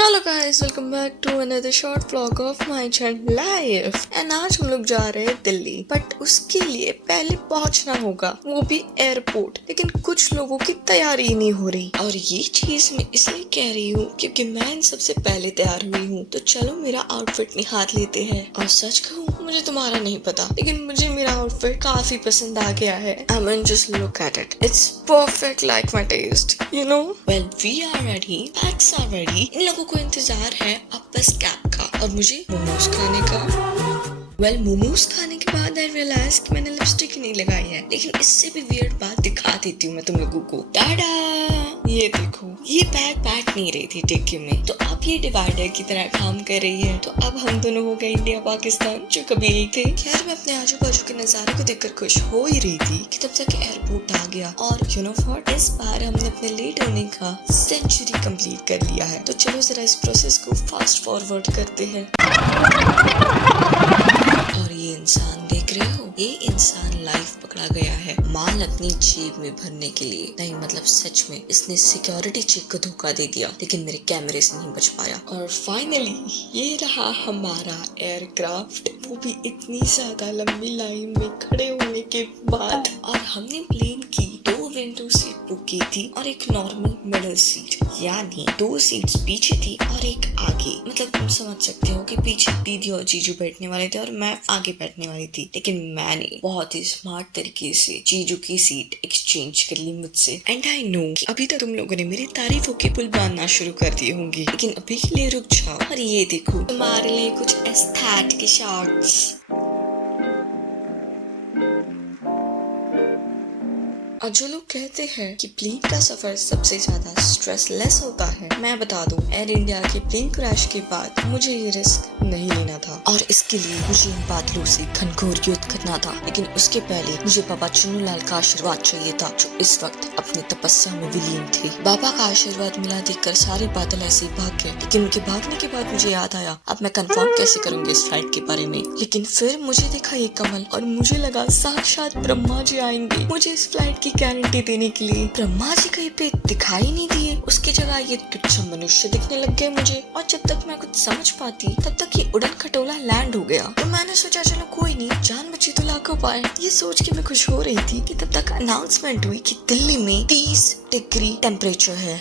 Hello guys, welcome back to another short vlog of my channel life. And आज हम लोग जा रहे हैं दिल्ली, बट उसके लिए पहले पहुंचना होगा, वो भी एयरपोर्ट। लेकिन कुछ लोगों की तैयारी ही नहीं हो रही, और ये चीज मैं इसलिए कह रही हूँ क्योंकि मैं इन सबसे पहले तैयार हुई हूँ। तो चलो मेरा आउटफिट निहार लेते हैं। और सच कहूँ, मुझे तुम्हारा नहीं पता, लेकिन मुझे मेरा आउटफिट काफी पसंद आ गया है। I mean just look at it, it's perfect like my taste, you know. Well, we are ready, bags are ready. इन लोगों को इंतजार है अब बस कैब का, और मुझे मोमोज खाने का। मोमोज खाने के बाद आई रियलाइज कि मैंने लिपस्टिक नहीं लगाई है। लेकिन इससे भी वियर्ड बात दिखा देती हूँ मैं तुम लोगों को। टाडा, ये देखो, ये बैग बैठ नहीं रही थी डिक्की में, तो अब ये डिवाइडर की तरह काम कर रही है। तो अब हम दोनों हो गए इंडिया पाकिस्तान, जो कभी एक थे। खैर, मैं अपने आजू बाजू के नजारे को देखकर खुश हो ही रही थी कि तब तक एयरपोर्ट आ गया। और यू नो व्हाट, इस बार हमने अपने लेट होने का सेंचुरी कंप्लीट कर लिया है। तो चलो जरा इस प्रोसेस को फास्ट फॉरवर्ड करते हैं। और ये इंसान देख रहे हो, ये इंसान लाइफ पकड़ा गया है माल अपनी जेब में भरने के लिए। नहीं मतलब सच में, इसने सिक्योरिटी चेक को धोखा दे दिया, लेकिन मेरे कैमरे से नहीं बच पाया। और फाइनली ये रहा हमारा एयरक्राफ्ट, वो भी इतनी ज्यादा लंबी लाइन में खड़े होने के बाद। और हमने प्लेन की 2 विंडो सीट बुक की थी और एक नॉर्मल मिडिल सीट, यानी 2 सीट्स पीछे थी और एक आगे। मतलब तुम समझ सकते हो कि पीछे दीदी और जीजू बैठने वाले थे और मैं आगे बैठने वाली थी। लेकिन मैंने बहुत ही स्मार्ट तरीके से जीजू की सीट एक्सचेंज कर ली मुझसे। एंड आई नो कि अभी तक तुम लोगों ने मेरी तारीफों के पुल बांधना शुरू कर दिए होंगे, लेकिन अभी के लिए रुक जाओ और ये देखो तुम्हारे लिए कुछ एस्थेटिक शॉट्स। और जो लोग कहते हैं कि प्लेन का सफर सबसे ज्यादा स्ट्रेसलेस होता है, मैं बता दूं, एयर इंडिया के प्लेन क्रैश के बाद मुझे ये रिस्क नहीं लेना था। और इसके लिए मुझे इन बादलों से घनघोर युद्ध करना था। लेकिन उसके पहले मुझे बाबा चुन्नूलाल का आशीर्वाद चाहिए था, जो इस वक्त अपनी तपस्या में विलीन थे। बाबा का आशीर्वाद मिला देखकर सारे बादल ऐसे ही भाग गए। लेकिन उनके भागने के बाद मुझे याद आया, अब मैं कंफर्म कैसे करूंगी इस फ्लाइट के बारे में। लेकिन फिर मुझे देखा ये कमल, और मुझे लगा साक्षात ब्रह्मा जी आएंगे मुझे इस फ्लाइट की गारंटी देने के लिए। ब्रह्मा जी कहीं पे दिखाई नहीं दिए, उसकी जगह ये तुच्छ मनुष्य दिखने लग गए मुझे। और जब तक मैं कुछ समझ पाती, तब तक ये उड़न खटोला लैंड हो गया। तो मैंने सोचा चलो कोई नहीं, जान बची तो लाखों पाए। ये सोच के मैं खुश हो रही थी कि तब तक अनाउंसमेंट हुई कि दिल्ली में 30 डिग्री टेम्परेचर है।